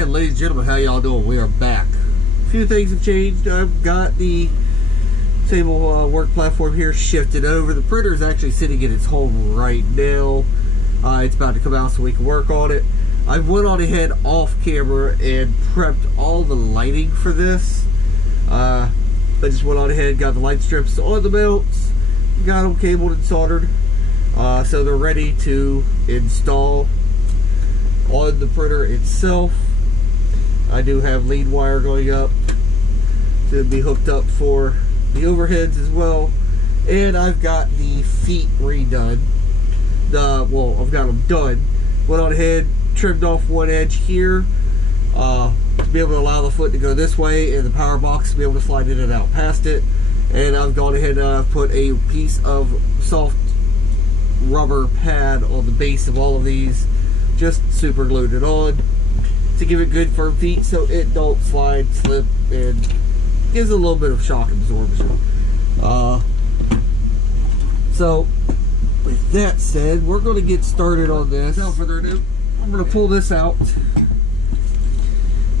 Alright, ladies and gentlemen, how y'all doing? We are back. A few things have changed. I've got the table work platform here shifted over. The printer is actually sitting in its home right now. It's about to come out so we can work on it. I went on ahead off camera and prepped all the lighting for this. I just went on ahead, got the light strips on the mounts, got them cabled and soldered, so they're ready to install on the printer itself. I do have lead wire going up to be hooked up for the overheads as well, and I've got the feet redone. Well, I've got them done. Went on ahead, trimmed off one edge here to be able to allow the foot to go this way and the power box to be able to slide in and out past it. And I've gone ahead and put a piece of soft rubber pad on the base of all of these, just super glued it on to give it good firm feet so it don't slide, slip, and gives it a little bit of shock absorption. So with that said, we're going to get started on this. Without further ado, I'm going to pull this out.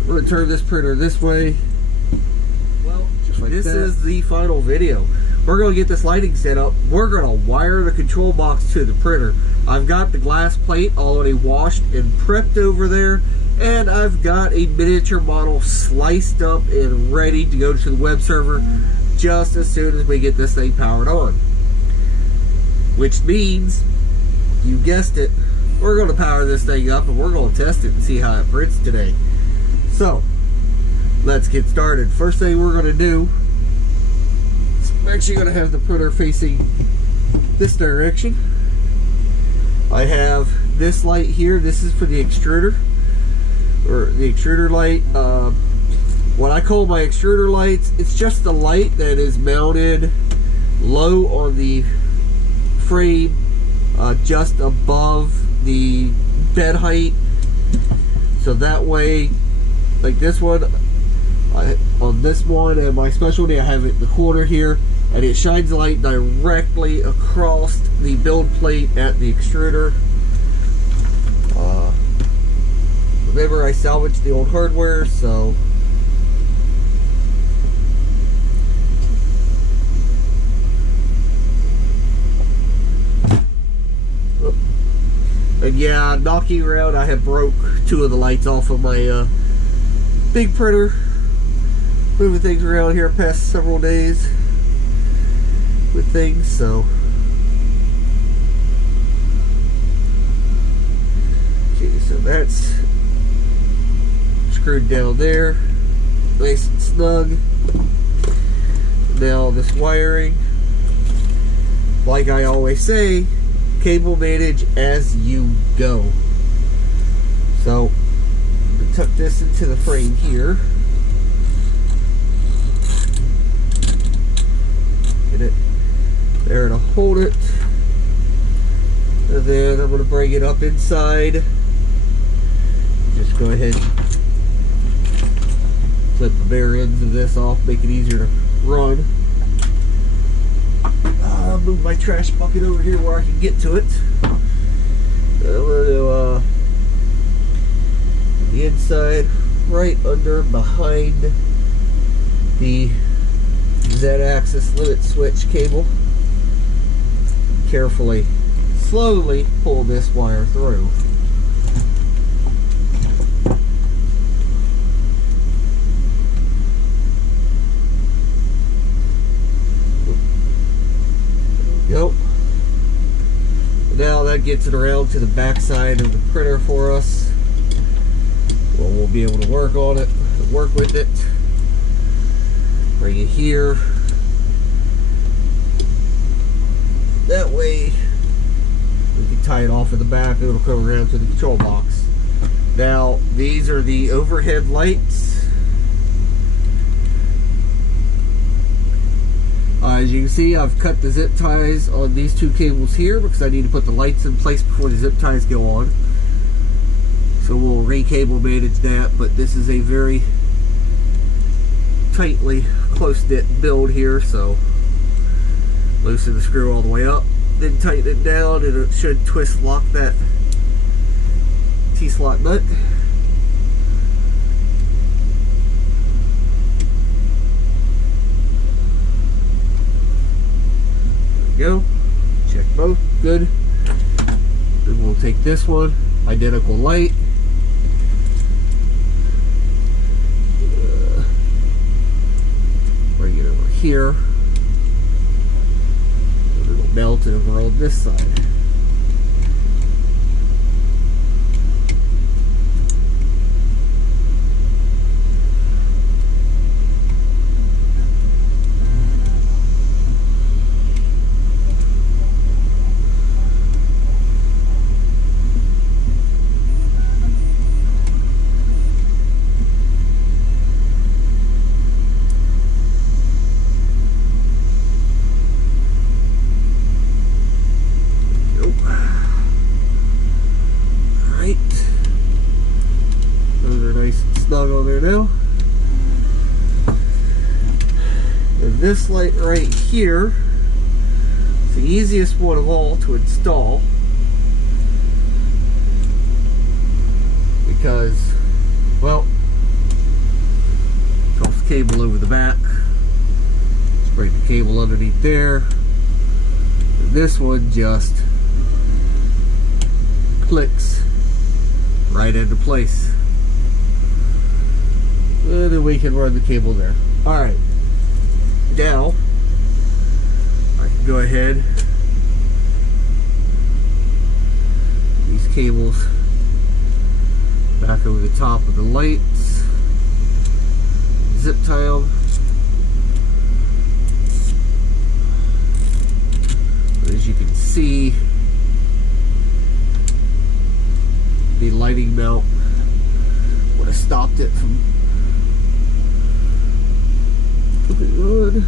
We're going to turn this printer this way. Well, just like this is the final video. We're going to get this lighting set up. We're going to wire the control box to the printer. I've got the glass plate already washed and prepped over there, and I've got a miniature model sliced up and ready to go to the web server just as soon as we get this thing powered on. Which means, you guessed it, we're going to power this thing up and we're going to test it and see how it prints today. So, let's get started. First thing we're going to do, I'm actually going to have the printer facing this direction. I have this light here. This is for the extruder, or the extruder light. What I call my extruder lights, it's just the light that is mounted low on the frame, just above the bed height. So that way, like this one, on this one and my specialty, I have it in the corner here, and it shines the light directly across the build plate at the extruder. Remember, I salvaged the old hardware, so and yeah, knocking around, I have broke two of the lights off of my big printer. Moving things around here past several days with things, so okay, so that's screwed down there, nice and snug. Now this wiring, like I always say, cable manage as you go. So I'm going to tuck this into the frame here. Get it there to hold it. And then I'm going to bring it up inside. Just go ahead, flip the bare ends of this off, make it easier to run. I'll move my trash bucket over here where I can get to it. I'm going to the inside, right under, behind the Z-axis limit switch cable. Carefully, slowly pull this wire through. Yep. Now that gets it around to the back side of the printer for us. Well, we'll be able to work on it, work with it. Bring it here. That way we can tie it off at the back and it'll come around to the control box. Now these are the overhead lights. As you can see, I've cut the zip ties on these two cables here because I need to put the lights in place before the zip ties go on. So we'll re-cable manage that, but this is a very tightly close-knit build here, so loosen the screw all the way up, then tighten it down, and it should twist lock that T-slot nut. good. Then we'll take this one, identical light. Bring it over here. And it'll melt it over on this side. This light right here is the easiest one of all to install because, well, toss the cable over the back, just bring the cable underneath there, and this one just clicks right into place, and then we can run the cable there. Alright. Now, I can go ahead, these cables back over the top of the lights, zip tie them, as you can see, the lighting mount would have stopped it from good.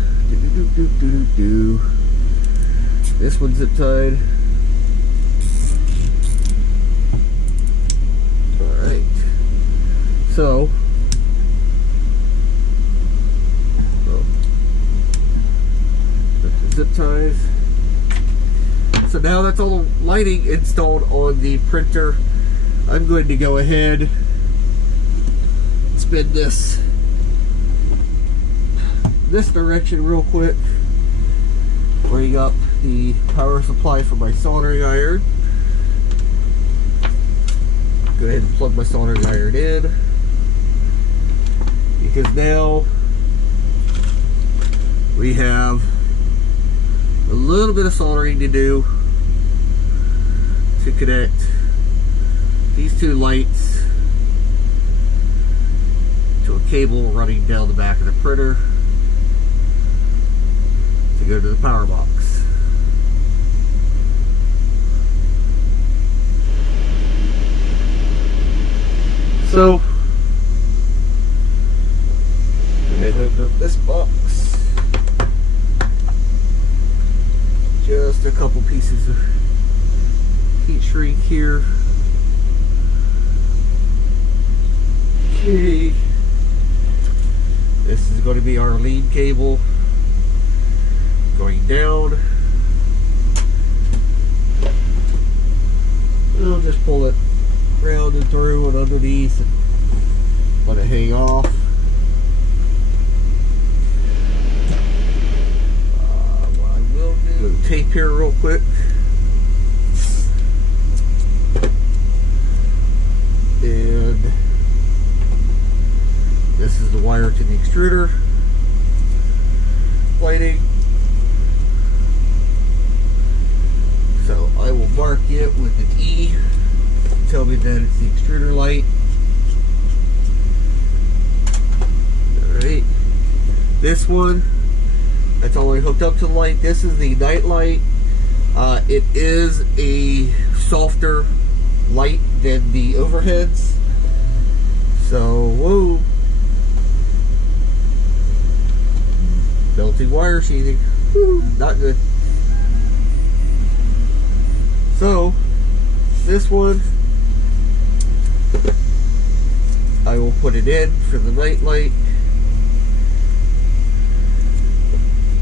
This one's zip tied. Alright. So the zip ties. So now that's all the lighting installed on the printer. I'm going to go ahead and spin this direction real quick. Bring up the power supply for my soldering iron. Go ahead and plug my soldering iron in, because now we have a little bit of soldering to do to connect these two lights to a cable running down the back of the printer to go to the power box. So, go ahead and open up this box. Just a couple pieces of heat shrink here. Okay. This is going to be our lead cable going down. We'll just pull it round and through and underneath and let it hang off. What I will do, tape here real quick. And this is the wire to the extruder lighting. So I will mark it with an E. Tell me that it's the extruder light. Alright. This one, that's all I hooked up to the light. This is the night light. It is a softer light than the overheads. So, whoa. Melting wire sheathing. Woo, not good. So, this one, I will put it in for the night light.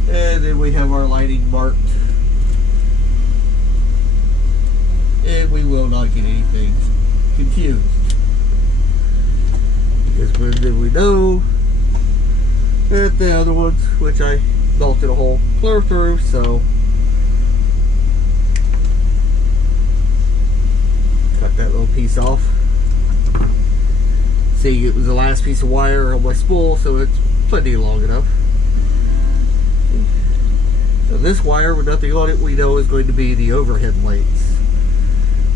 And then we have our lighting marked. And we will not get anything confused. Because then we know that the other ones, which I melted a hole clear through, so that little piece off. See, it was the last piece of wire on my spool, so it's plenty long enough. So this wire with nothing on it, we know is going to be the overhead lights.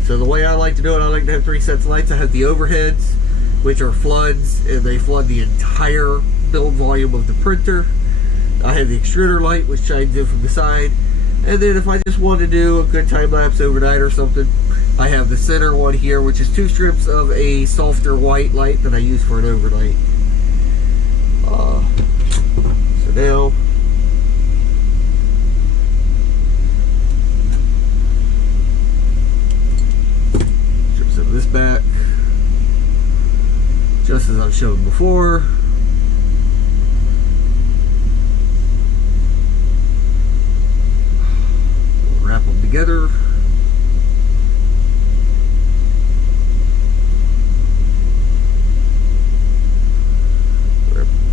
So the way I like to do it, I like to have 3 sets of lights. I have the overheads, which are floods, and they flood the entire build volume of the printer. I have the extruder light, which shines in from the side. And then if I just want to do a good time lapse overnight or something, I have the center one here, which is 2 strips of a softer white light that I use for an overnight. So now, strip some of this back, just as I've shown before. Wrap them together.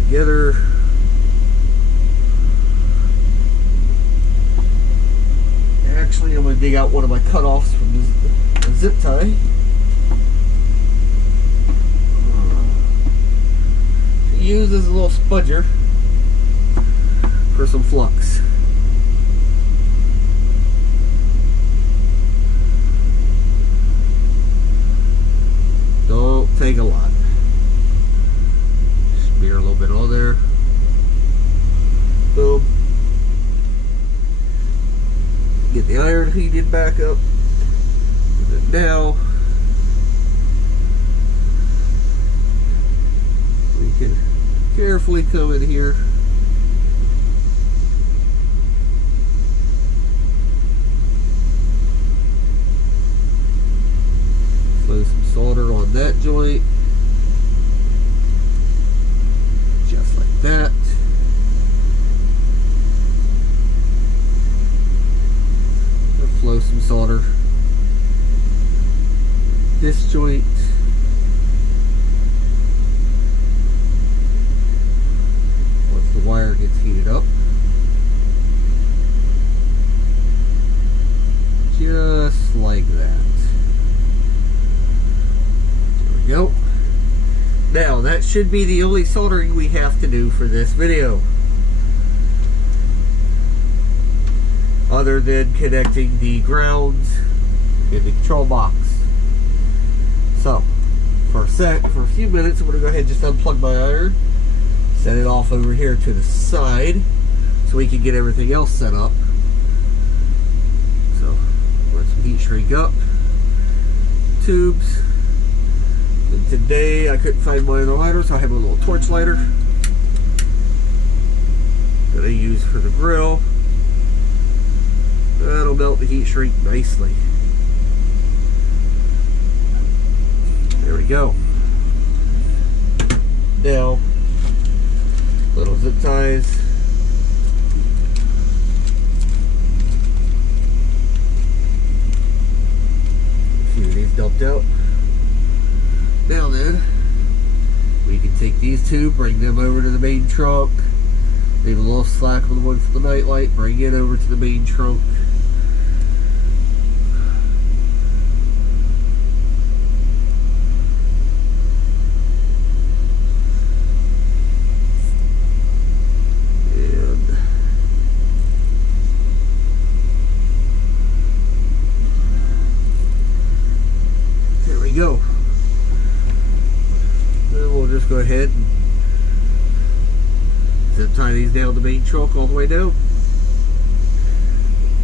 Together. Actually, I'm going to dig out one of my cutoffs from the zip tie. To use as a little spudger for some flux. Don't take a lot. Smear a little bit on there. Boom. Get the iron heated back up. And now we can carefully come in here. Throw some solder on that joint. Just like that. Flow some solder. This joint. Once the wire gets heated up. Just like that. There we go. Now, that should be the only soldering we have to do for this video. Other than connecting the grounds in the control box. So, for a few minutes, I'm going to go ahead and just unplug my iron. Set it off over here to the side so we can get everything else set up. So, let some heat shrink up. Tubes. And today I couldn't find my other lighter, so I have a little torch lighter that I use for the grill. That'll melt the heat shrink nicely. There we go. Now, little zip ties. A few of these dumped out. Now then, we can take these two, bring them over to the main trunk. Leave a little slack on the one for the night light, bring it over to the main trunk. Go. Then we'll just go ahead and zip tie these down the main trunk all the way down.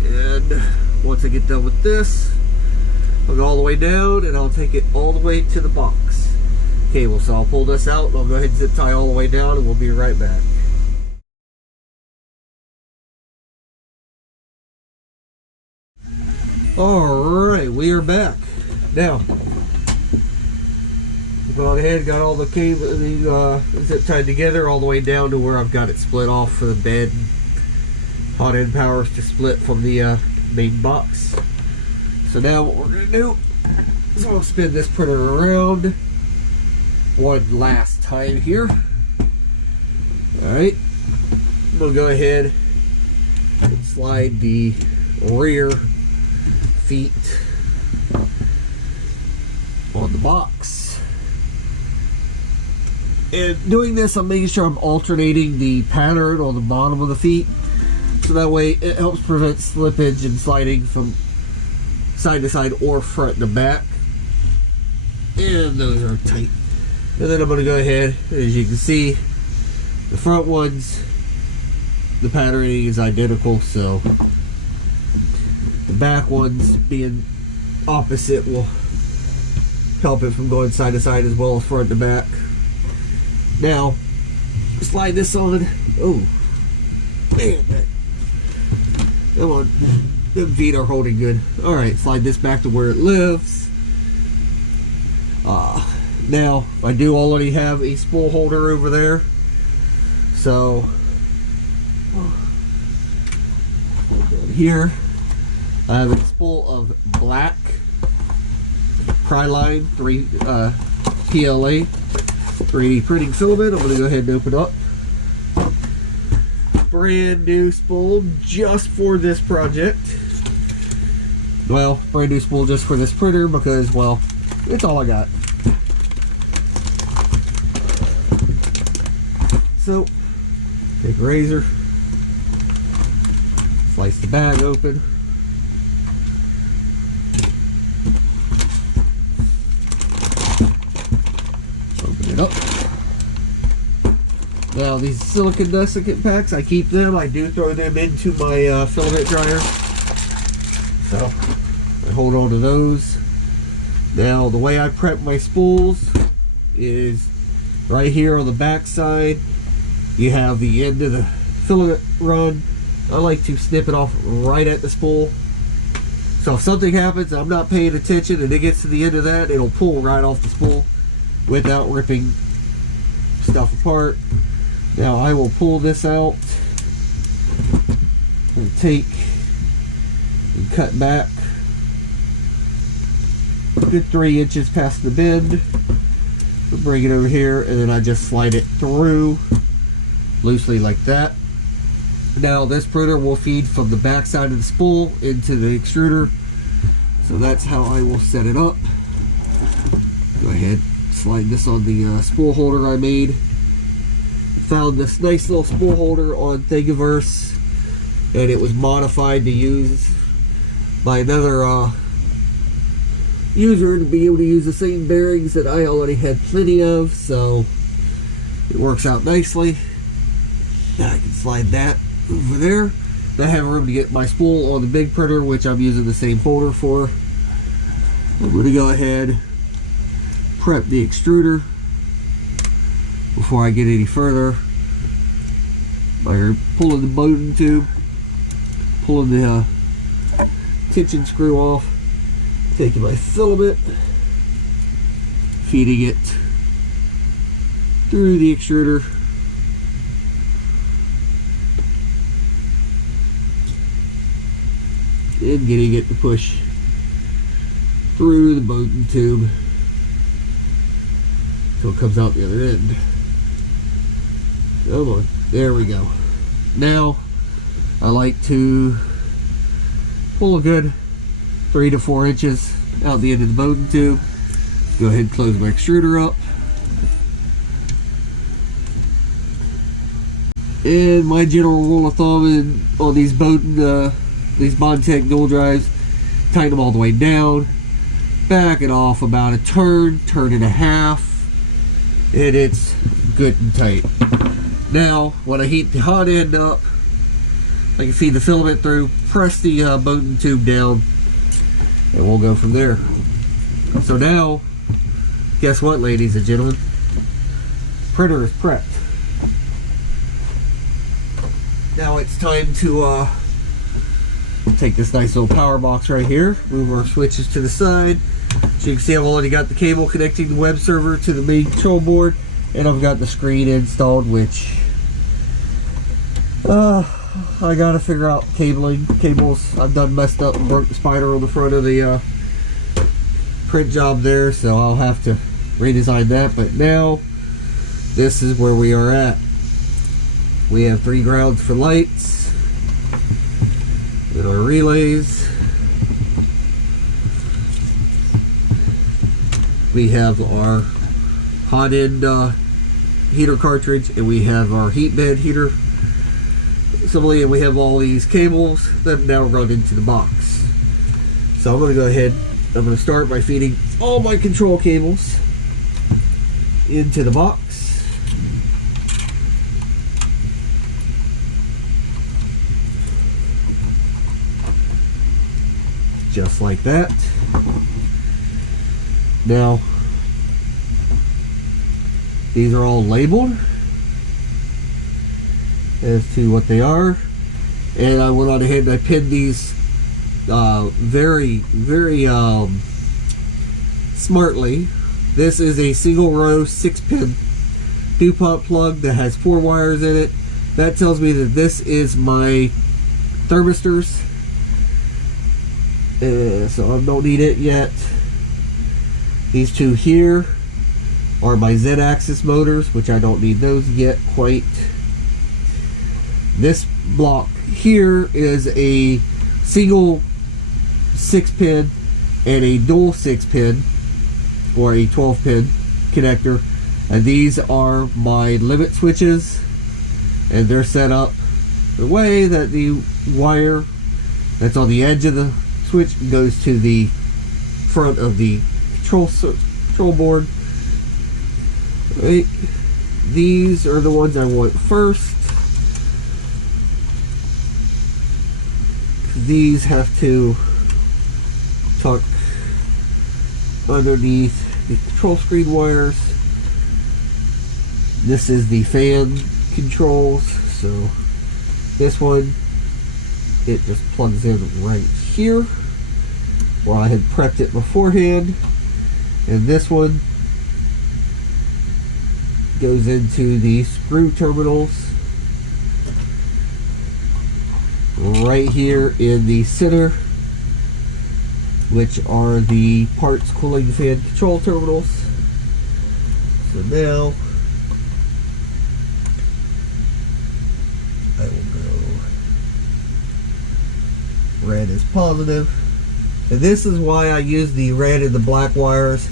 And once I get done with this, I'll go all the way down and I'll take it all the way to the box. Okay, well, so I'll pull this out and I'll go ahead and zip tie all the way down and we'll be right back. Alright, we are back. Now, gone ahead, got all the cable, zip tied together all the way down to where I've got it split off for the bed. Hot end powers to split from the main box. So now what we're going to do is we'll spin this printer around one last time here. Alright, we'll go ahead and slide the rear feet on the box. And doing this, I'm making sure I'm alternating the pattern on the bottom of the feet, so that way it helps prevent slippage and sliding from side to side or front to back. And those are tight. And then I'm going to go ahead, as you can see, the front ones, the patterning is identical, so the back ones being opposite will help it from going side to side as well as front to back. Now, slide this on. Oh, man, come on, the feet are holding good. All right, slide this back to where it lives. Now, I do already have a spool holder over there, so here I have a spool of black Pryline 3 PLA 3D printing filament. I'm going to go ahead and open up. Brand new spool just for this project. Well, brand new spool just for this printer because, well, it's all I got. So, take a razor, slice the bag open. Open it up. Now these silicone desiccant packs, I keep them. I do throw them into my filament dryer. So, I hold on to those. Now the way I prep my spools is right here on the back side. You have the end of the filament run. I like to snip it off right at the spool. So if something happens, I'm not paying attention, and it gets to the end of that, it'll pull right off the spool without ripping stuff apart. Now I will pull this out and take and cut back a good 3 inches past the bend. We'll bring it over here, and then I just slide it through loosely like that. Now this printer will feed from the back side of the spool into the extruder, so that's how I will set it up. Go ahead, slide this on the spool holder I made. Found this nice little spool holder on Thingiverse, and it was modified to use by another user to be able to use the same bearings that I already had plenty of, so it works out nicely. Now I can slide that over there. I have room to get my spool on the big printer, which I'm using the same holder for. I'm going to go ahead, prep the extruder before I get any further by pulling the bowden tube, pulling the tension screw off, taking my filament, feeding it through the extruder, and getting it to push through the bowden tube until it comes out the other end. Come on, there we go. Now I like to pull a good 3 to 4 inches out the end of the bowden tube. Go ahead and close my extruder up. And my general rule of thumb on these Bowden, these Bondtech dual drives, tighten them all the way down, back it off about a turn and a half, and it's good and tight. Now, when I heat the hot end up, I can feed the filament through, press the Bowden tube down, and we'll go from there. So now, guess what, ladies and gentlemen? Printer is prepped. Now it's time to take this nice little power box right here, move our switches to the side. So you can see I've already got the cable connecting the web server to the main control board, and I've got the screen installed, which I gotta figure out cables. I've done messed up and broke the spider on the front of the print job there, so I'll have to redesign that. But now this is where we are at. We have 3 grounds for lights and our relays. we have our hot end heater cartridge, and we have our heat bed heater assembly, and we have all these cables that now run into the box. So I'm going to go ahead, I'm going to start by feeding all my control cables into the box. Just like that. Now, these are all labeled as to what they are, and I went on ahead and I pinned these very smartly. This is a single row 6-pin DuPont plug that has 4 wires in it. That tells me that this is my thermistors, so I don't need it yet. These 2 here are my Z-axis motors, which I don't need those yet quite. This block here is a single 6-pin and a dual 6-pin, or a 12-pin connector, and these are my limit switches, and they're set up the way that the wire that's on the edge of the switch goes to the front of the control board. Right. These are the ones I want first. These have to tuck underneath the control screen wires. This is the fan controls, so this one, it just plugs in right here where I had prepped it beforehand, and this one goes into the screw terminals right here in the center, which are the parts cooling fan control terminals. So now I will go red is positive, and this is why I use the red and the black wires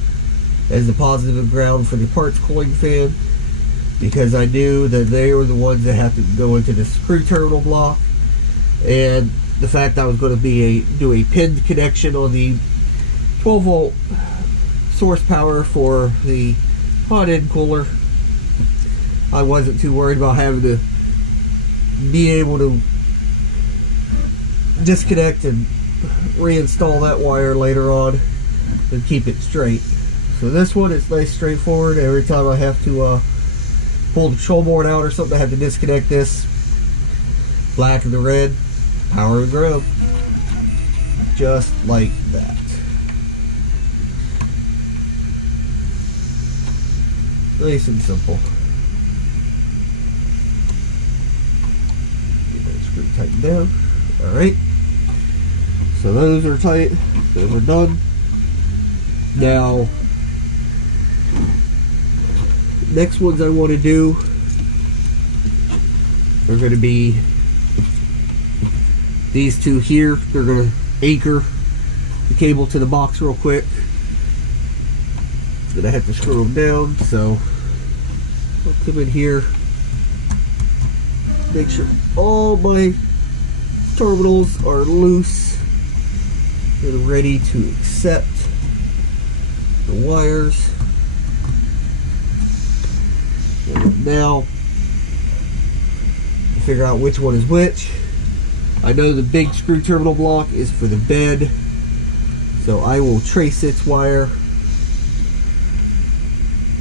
as the positive and ground for the parts cooling fan, because I knew that they were the ones that have to go into the screw terminal block, and the fact I was going to do a pinned connection on the 12-volt source power for the hot end cooler, I wasn't too worried about having to be able to disconnect and reinstall that wire later on and keep it straight. So this one is nice, straightforward. Every time I have to pull the control board out or something, I have to disconnect this. Black and the red, power and ground, just like that. Nice and simple. Get that screw tightened down. Alright, so those are tight, those are done. Now, next ones I want to do are going to be these 2 here. They're going to anchor the cable to the box real quick. Then I have to screw them down, so I'll come in here, make sure all my terminals are loose and ready to accept the wires. And now to figure out which one is which. I know the big screw terminal block is for the bed, so I will trace its wire,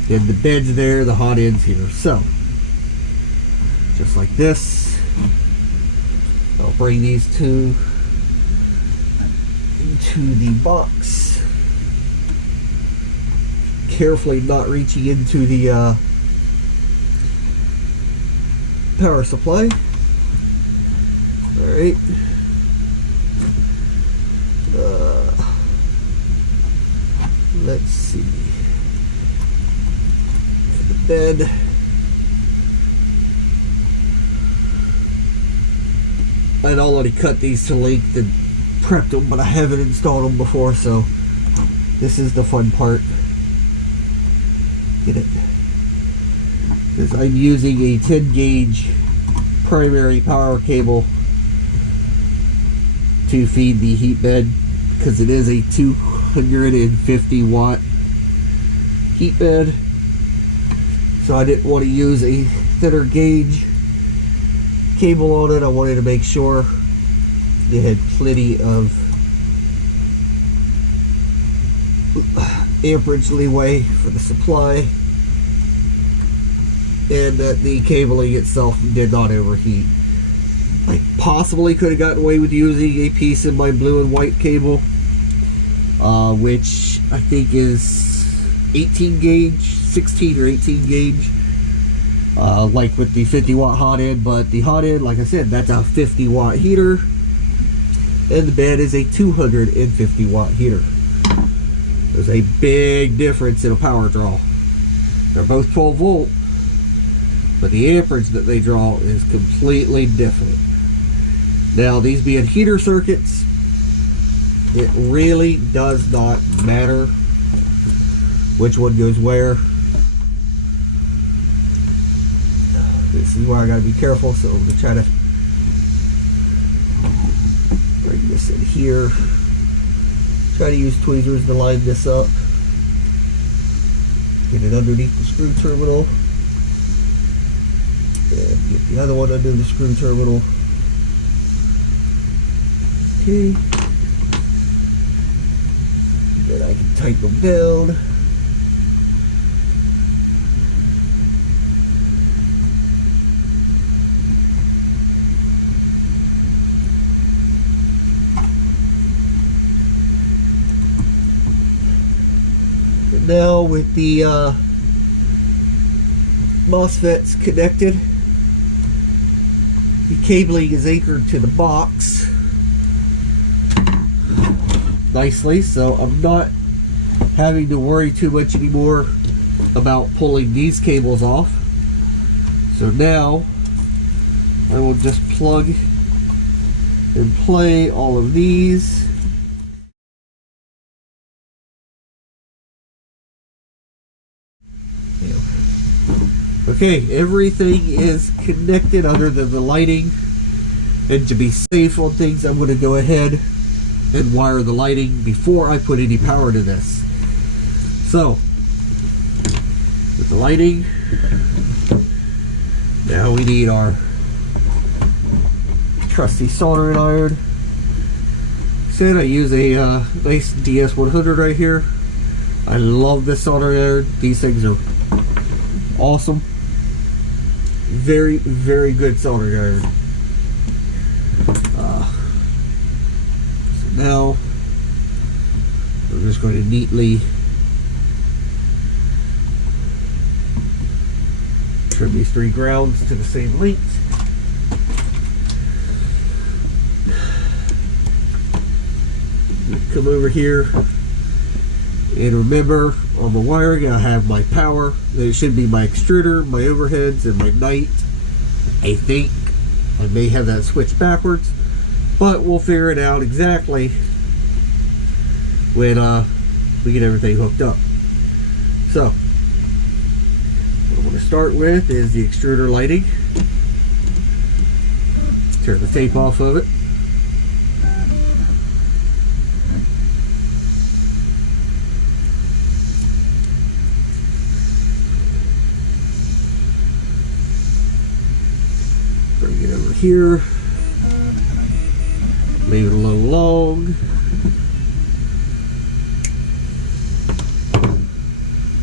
and the bed's there, the hot end's here. So just like this, I'll bring these 2 into the box, carefully not reaching into the power supply. Alright, let's see, for the bed, I'd already cut these to length and prepped them, but I haven't installed them before, so this is the fun part. Get it? Because I'm using a 10 gauge primary power cable to feed the heat bed, because it is a 250 watt heat bed. So I didn't want to use a thinner gauge cable on it. I wanted to make sure they had plenty of amperage leeway for the supply, and that the cabling itself did not overheat. I possibly could have gotten away with using a piece of my blue and white cable, which I think is 18 gauge, 16 or 18 gauge, like with the 50 watt hot end. But the hot end, like I said, that's a 50 watt heater, and the bed is a 250 watt heater. There's a big difference in a power draw. They're both 12 volt, but the amperage that they draw is completely different. Now, these being heater circuits, it really does not matter which one goes where. This is where I gotta be careful, so I'm gonna try to bring this in here. Try to use tweezers to line this up. Get it underneath the screw terminal. And get the other one under the screw terminal. Okay. Then I can tighten them down. And now with the MOSFETs connected, the cabling is anchored to the box nicely, so I'm not having to worry too much anymore about pulling these cables off. So now I will just plug and play all of these. Okay, everything is connected other than the lighting, and to be safe on things, I'm going to go ahead and wire the lighting before I put any power to this. So, with the lighting, now we need our trusty soldering iron. Said I use a nice DS100 right here. I love this soldering iron. These things are awesome. Very, very good soldering iron. So now we're just going to neatly trim these three grounds to the same length. Come over here, and remember, on the wiring I have my power. There should be my extruder, my overheads, and my night. I think I may have that switched backwards, but we'll figure it out exactly when we get everything hooked up. So what I'm going to start with is the extruder lighting. Turn the tape off of it. Bring it over here. Leave it a little long.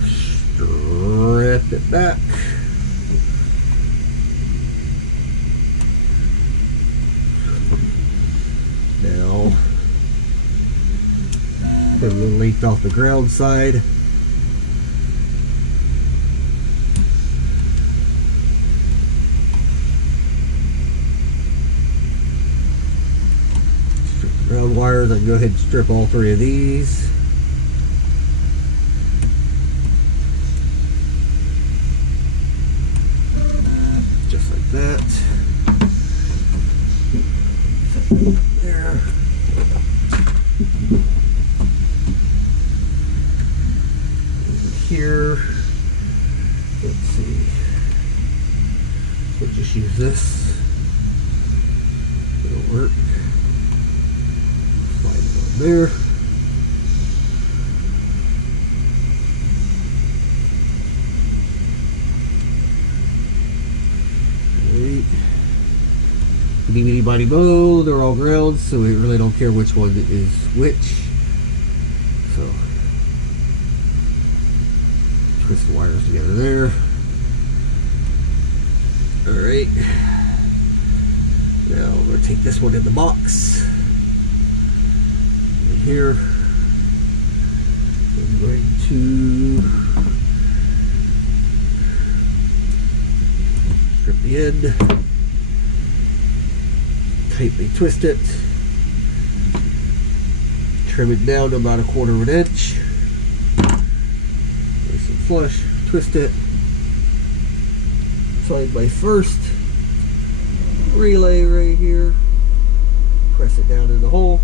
Strip it back. Now, put a little length off the ground side. Ground wires, I can go ahead and strip all three of these. Just like that. There. Over here. Let's see. We'll just use this. It'll work. Slide it on there. Wait. Bitty bitty body bow. They're all ground, so we really don't care which one is which. So twist the wires together there. Alright. Now we're going to take this one in the box. And here I'm going to strip the end, tightly twist it, trim it down to about 1/4 of an inch, nice and flush, twist it, find my first relay right here, press it down in the hole,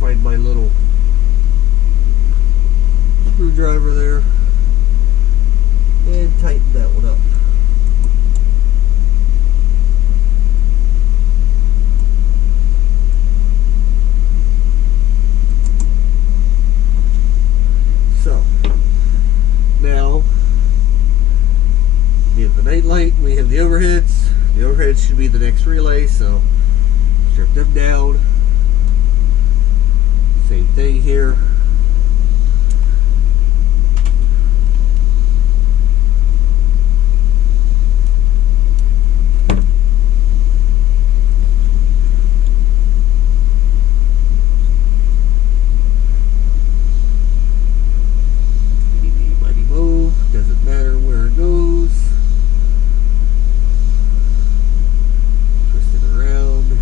find my little screwdriver there, and tighten that one up. So now we have the night light, we have the overheads. The overheads should be the next relay, so strip them down. Same thing here. Doesn't matter where it goes. Twist it around.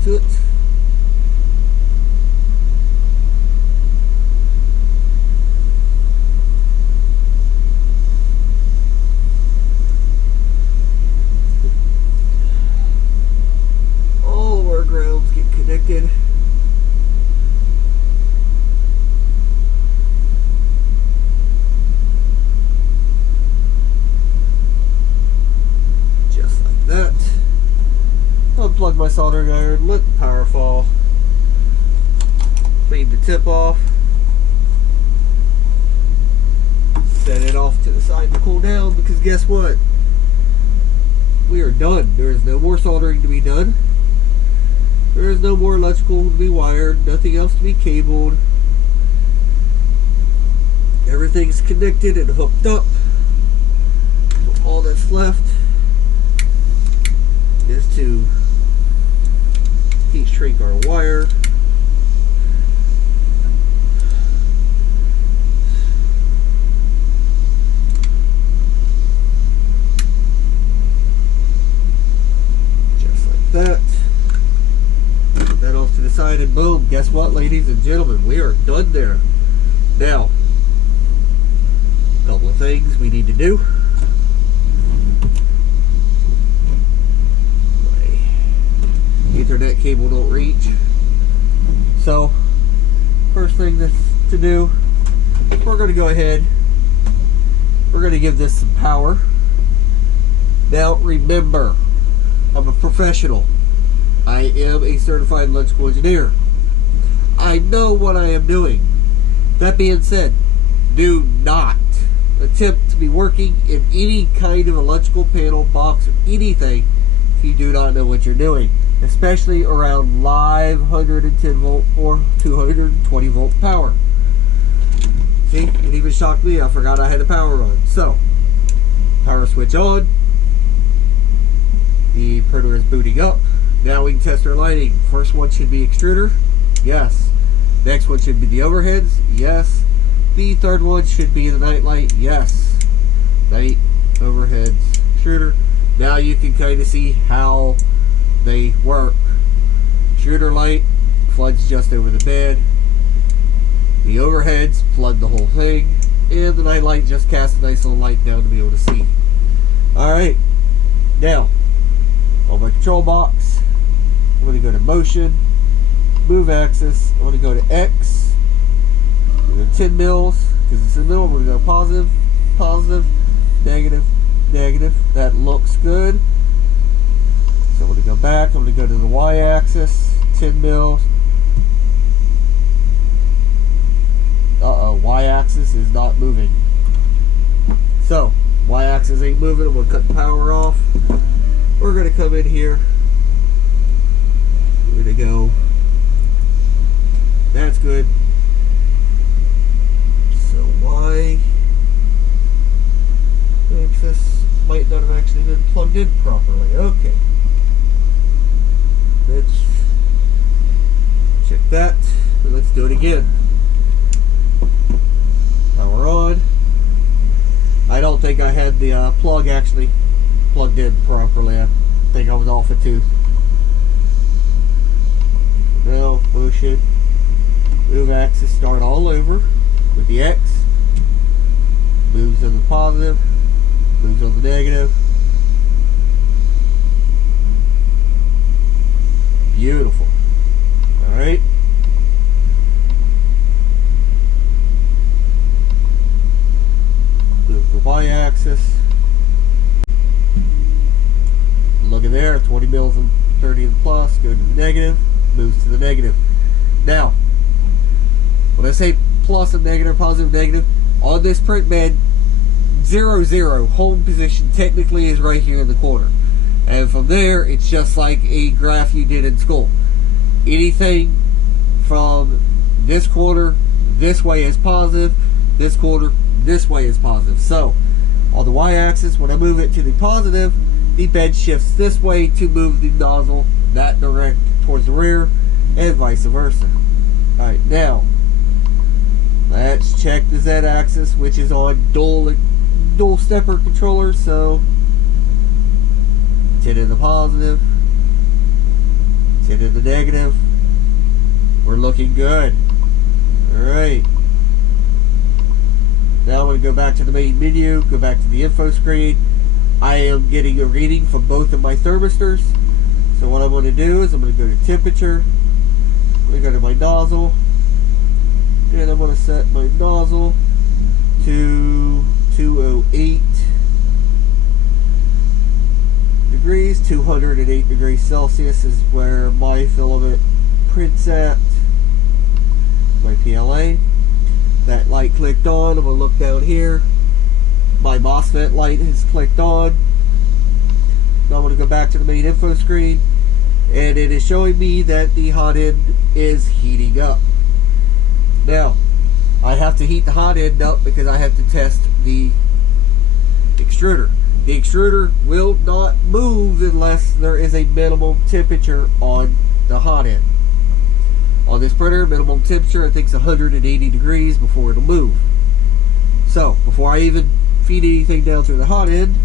onto it. All of our grounds get connected. Just like that. Unplug my soldering iron, let the power fall. Clean the tip off. Set it off to the side to cool down, because guess what? We are done. There is no more soldering to be done. There is no more electrical to be wired, nothing else to be cabled. Everything's connected and hooked up. So all that's left is to heat shrink our wire. Just like that. Put that off to the side, and boom, guess what, ladies and gentlemen, we are done there. Now, a couple of things we need to do. Ethernet cable don't reach. So, first thing to do, we're going to go ahead, we're going to give this some power. Now, remember, I'm a professional. I am a certified electrical engineer. I know what I am doing. That being said, do not attempt to be working in any kind of electrical panel, box, or anything if you do not know what you're doing. Especially around live 110 volt or 220 volt power. See, it even shocked me. I forgot I had the power on. So, power switch on. The printer is booting up. Now we can test our lighting. First one should be extruder. Yes. Next one should be the overheads. Yes. The third one should be the night light. Yes. Night, overheads, extruder. Now you can kind of see how they work. Extruder light floods just over the bed. The overheads flood the whole thing. And the night light just casts a nice little light down to be able to see. Alright. Now, on my control box, I'm going to go to motion, move axis. I'm going to go to X. I'm going to go 10 mils, because it's in the middle. I'm going to go positive, positive, negative, negative. That looks good. So I'm going to go back. I'm going to go to the Y axis, 10 mils. Y axis is not moving. So, Y axis ain't moving. I'm going to cut the power off. We're going to come in here. We're going to go. That's good. So Y axis might not have actually been plugged in properly. Okay. Let's check that. Let's do it again. Power on. I don't think I had the plug actually plugged in properly. I think I was off a tooth. Now, motion, move axis, start all over with the X. Moves on the positive, moves on the negative. Beautiful. Alright. Move the Y axis. Look at there, 20 mils and 30 in the plus, go to the negative, moves to the negative. Now, when I say plus and negative, positive, negative, on this print bed, 0, 0, home position technically is right here in the corner. And from there, it's just like a graph you did in school. Anything from this corner, this way is positive, this corner, this way is positive. So, on the Y-axis, when I move it to the positive, the bed shifts this way to move the nozzle that direct towards the rear, and vice versa. Alright, now, let's check the Z-axis, which is on dual stepper controller, so 10 in the positive, 10 10 in the negative. We're looking good. Alright. Now I'm going to go back to the main menu, go back to the info screen. I am getting a reading from both of my thermistors. So what I'm going to do is I'm going to go to temperature. I'm going to go to my nozzle. And I'm going to set my nozzle to 208 degrees. 208 degrees Celsius is where my filament prints at. My PLA. That light clicked on. I'm going to look down here. My MOSFET light has clicked on. Now I'm going to go back to the main info screen, and it is showing me that the hot end is heating up. Now, I have to heat the hot end up because I have to test the extruder. The extruder will not move unless there is a minimum temperature on the hot end. On this printer, minimum temperature I think is 180 degrees before it'll move. So, before I even feed anything down through the hot end,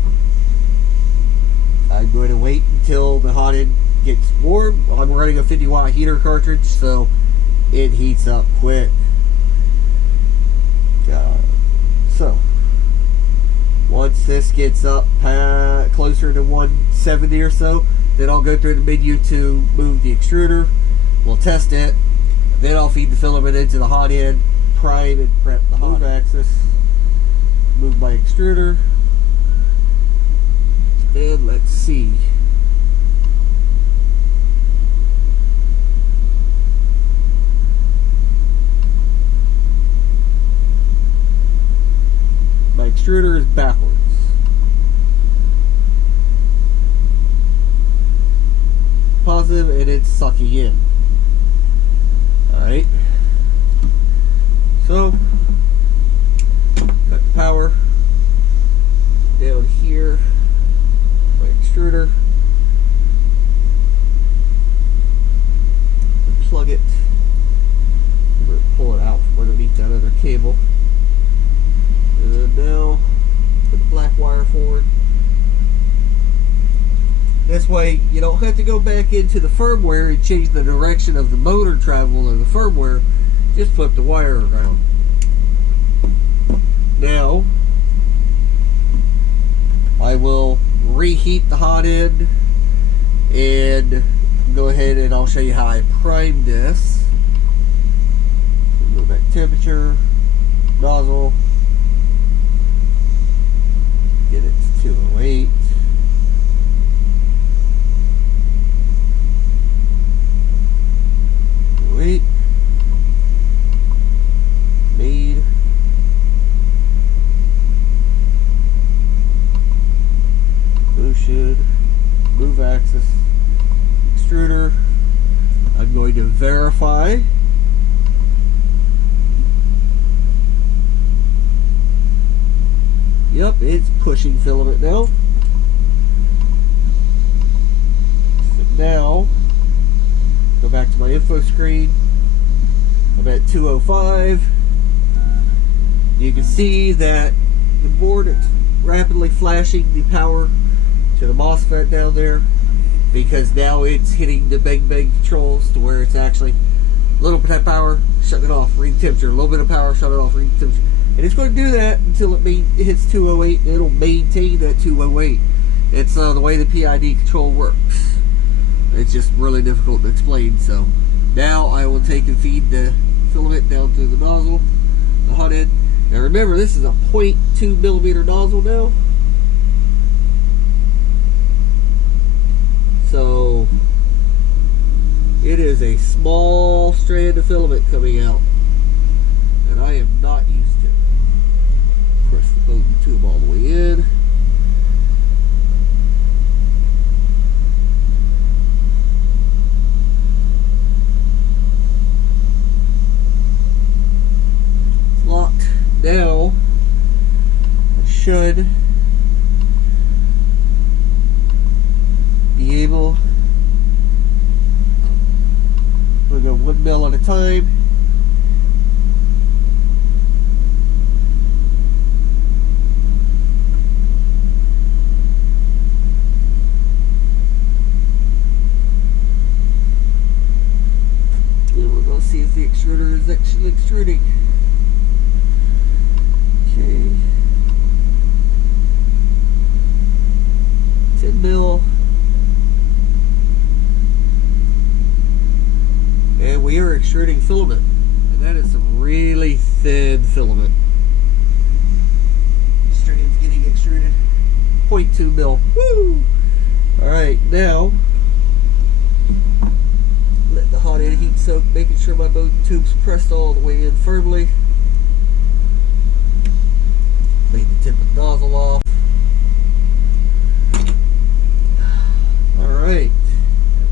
I'm going to wait until the hot end gets warm. I'm running a 50 watt heater cartridge, so it heats up quick. So once this gets up closer to 170 or so, then I'll go through the menu to move the extruder. We'll test it. Then I'll feed the filament into the hot end, prime and prep the hot axis. Move my extruder. And let's see. My extruder is backwards. Positive, and it's sucking in. Alright. So, got the power down here. My extruder. Plug it. We're going to pull it out from underneath that other cable. And now put the black wire forward. This way you don't have to go back into the firmware and change the direction of the motor travel or the firmware. Just flip the wire around. Now I will reheat the hot end and go ahead and I'll show you how I prime this. Go back to temperature, nozzle, get it to 208. Wait. Made. Motion. Move axis. Extruder. I'm going to verify. Yep, it's pushing filament now. So now, go back to my info screen. I'm at 205. You can see that the board is rapidly flashing the power to the MOSFET down there because now it's hitting the bang bang controls to where it's actually a little bit of power, shut it off, read temperature, a little bit of power, shut it off, read temperature. And it's going to do that until it hits 208, and it'll maintain that 208. It's the way the PID control works. It's just really difficult to explain. So now I will take and feed the filament down through the nozzle, the hot end. Now remember, this is a 0.2 millimeter nozzle now. So it is a small strand of filament coming out, and I am not used to it. Press the button tube all the way in. It's locked. Now I should be able, we'll go 1 mil at a time. see if the extruder is actually extruding. Okay. 10 mil. And we are extruding filament. And that is some really thin filament. Strand's getting extruded. 0.2 mil. Woo! Alright, now let the hot end heat soak, making sure my both tubes pressed all the way in firmly. Clean the tip of the nozzle off. Alright.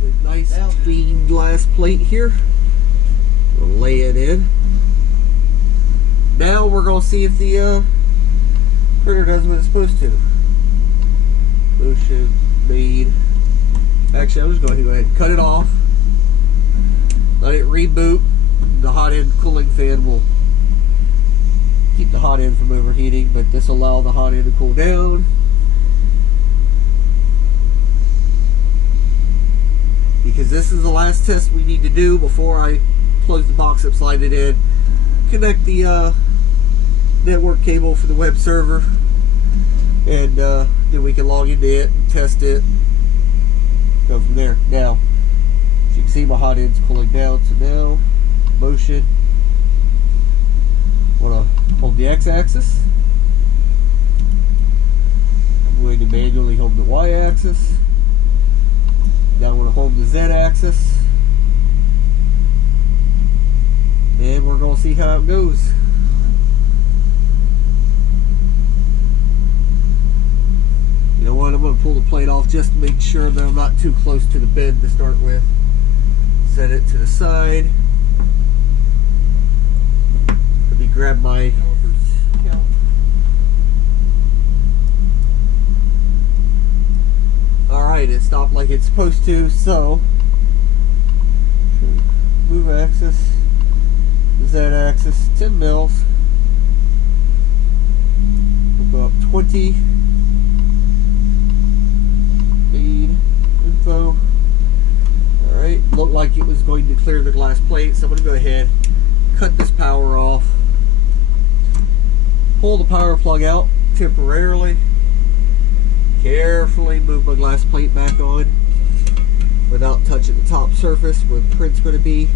A nice clean glass plate here. We'll lay it in. Now we're going to see if the printer does what it's supposed to. Motion made. Actually, I'm just going to go ahead and cut it off. Let it reboot. The hot end cooling fan will keep the hot end from overheating, but this will allow the hot end to cool down. Because this is the last test we need to do before I close the box up, slide it in, connect the network cable for the web server, and then we can log into it and test it. Go from there. Now, as you can see, my hot end's cooling down, so now, motion. I want to hold the x-axis. I'm going to manually hold the y-axis. Now I want to hold the z-axis. And we're going to see how it goes. You know what, I'm going to pull the plate off just to make sure that I'm not too close to the bed to start with. Set it to the side. Let me grab my calipers. Alright, it stopped like it's supposed to, so move axis, Z axis, 10 mils. We'll go up 20. Feed info. Alright, looked like it was going to clear the glass plate, so I'm going to go ahead, cut this power off, pull the power plug out temporarily, carefully move my glass plate back on without touching the top surface where the print's going to be.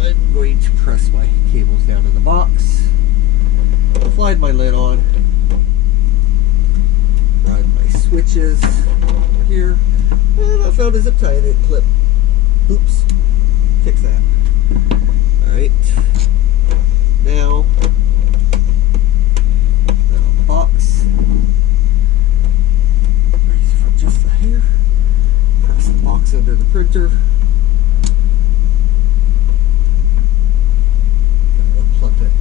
I'm going to press my cables down in the box, slide my lid on, run my switches over here, and I found a zip tie in it clip. Oops, fix that. Alright, now the box, raise it just a hair, press the box under the printer, plug it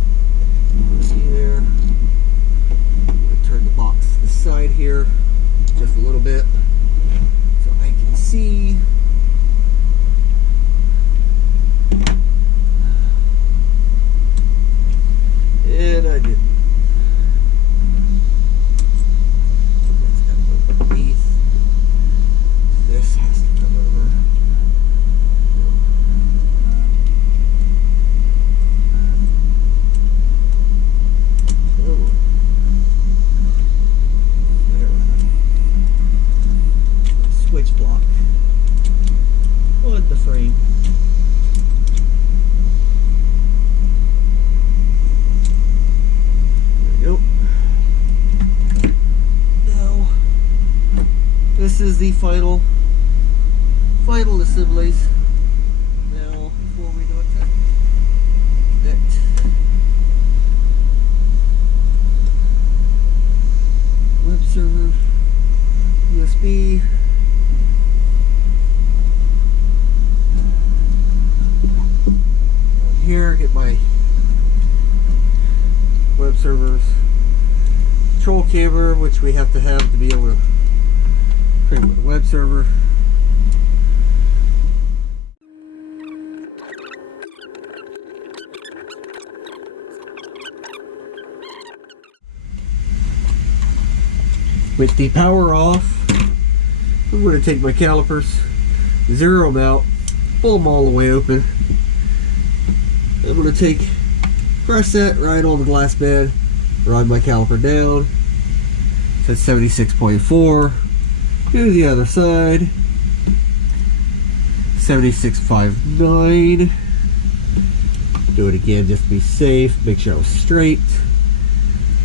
there. Turn the box to the side here just a little bit so I can see. And I didn't. That's got to go underneath. This has to come over. Oh. There we go. Switch block on the frame. There we go. Now, this is the final assemblies. Now, before we do it, connect. Web server, USB. Here, get my web server's control camera, which we have to be able to print with the web server. With the power off, I'm going to take my calipers, zero them out, pull them all the way open. I'm going to press that right on the glass bed, run my caliper down. So it's 76.4. Do the other side. 76.59. Do it again just to be safe. Make sure I was straight.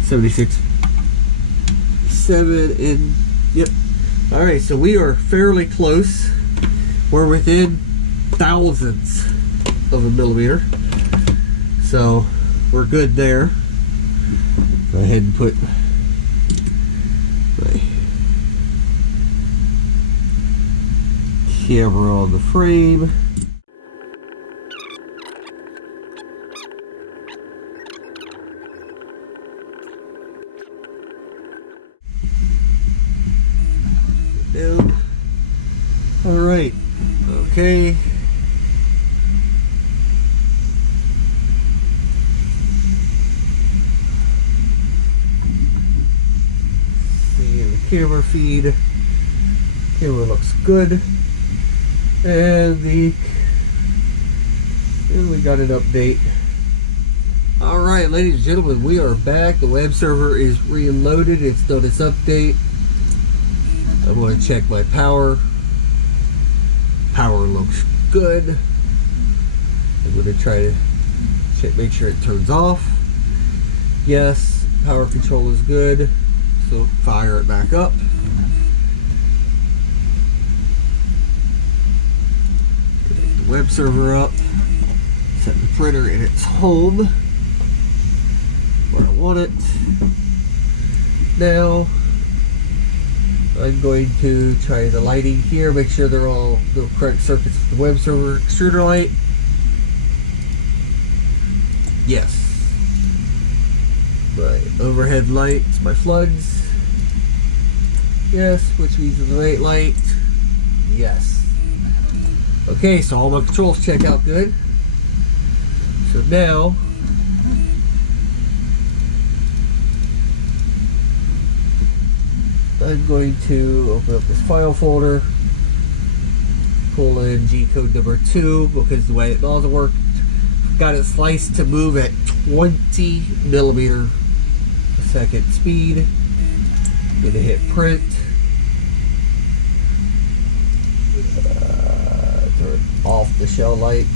76.7 and yep. Alright, so we are fairly close. We're within thousandths of a millimeter. So we're good there. Go ahead and put my camera on the frame. Down. All right. Okay. See the camera feed. Camera looks good. And we got an update. Alright, ladies and gentlemen, we are back. The web server is reloaded. It's done its update. I'm going to check my power. Power looks good. I'm going to try to check, make sure it turns off. Yes, power control is good. So fire it back up. Web server up, set the printer in its home where I want it. Now I'm going to try the lighting here, make sure they're all the correct circuits for the web server. Extruder light, yes. My overhead lights, my floods, yes. Which means the right light, yes. Okay, so all my controls check out good. So now I'm going to open up this file folder, pull in G code number 2 because the way it nozzle worked, got it sliced to move at 20 millimeter a second speed. I'm gonna hit print. Turn off the shell lights,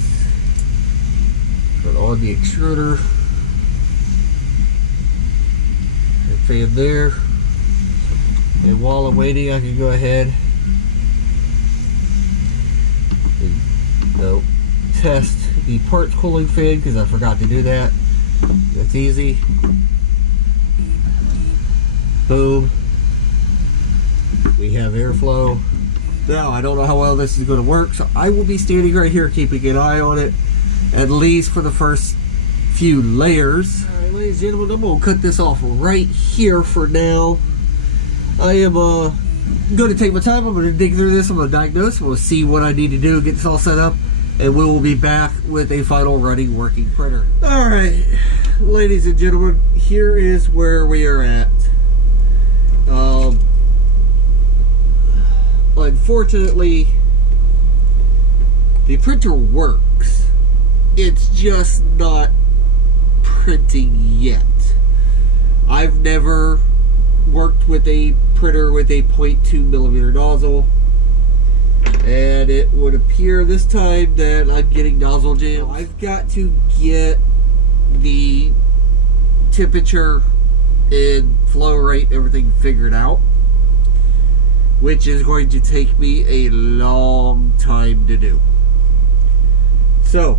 turn on the extruder, and fan there. And while I'm waiting, I can go ahead and test the parts cooling fan because I forgot to do that. That's easy. Boom. We have airflow. Now, I don't know how well this is going to work, so I will be standing right here keeping an eye on it, at least for the first few layers. Alright, ladies and gentlemen, I'm going to cut this off right here for now. I am going to take my time. I'm going to dig through this. I'm going to diagnose. I'm going to see what I need to do to get this all set up, and we will be back with a final running working printer. Alright, ladies and gentlemen, here is where we are at. Unfortunately, the printer works. It's just not printing yet. I've never worked with a printer with a 0.2 millimeter nozzle, and it would appear this time that I'm getting nozzle jam. I've got to get the temperature and flow rate, everything figured out, which is going to take me a long time to do. So,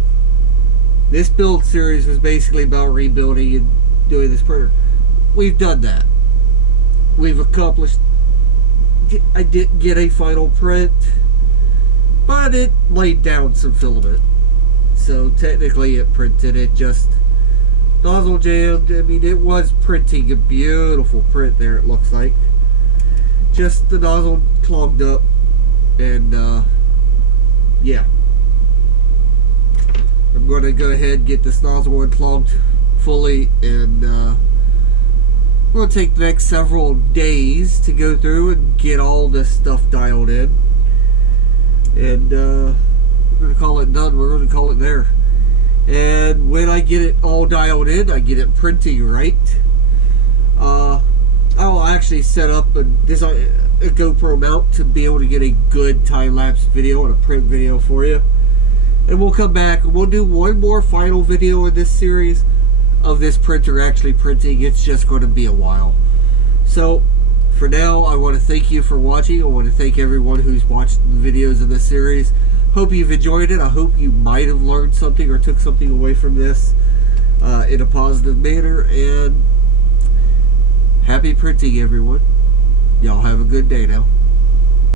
this build series was basically about rebuilding and doing this printer. We've done that. We've accomplished. I didn't get a final print, but it laid down some filament. So technically it printed, it just nozzle jammed. I mean, it was printing a beautiful print there, it looks like. Just the nozzle clogged up, and yeah. I'm going to go ahead and get this nozzle unclogged fully, and I'm going to take the next several days to go through and get all this stuff dialed in. And going to call it done. We're going to call it there. And when I get it all dialed in, I get it printing right. I'll actually set up a GoPro mount to be able to get a good time-lapse video and a print video for you. And we'll come back and we'll do one more final video in this series of this printer actually printing. It's just going to be a while. So for now, I want to thank you for watching. I want to thank everyone who's watched the videos of this series. Hope you've enjoyed it. I hope you might have learned something or took something away from this in a positive manner. And happy printing, everyone. Y'all have a good day now.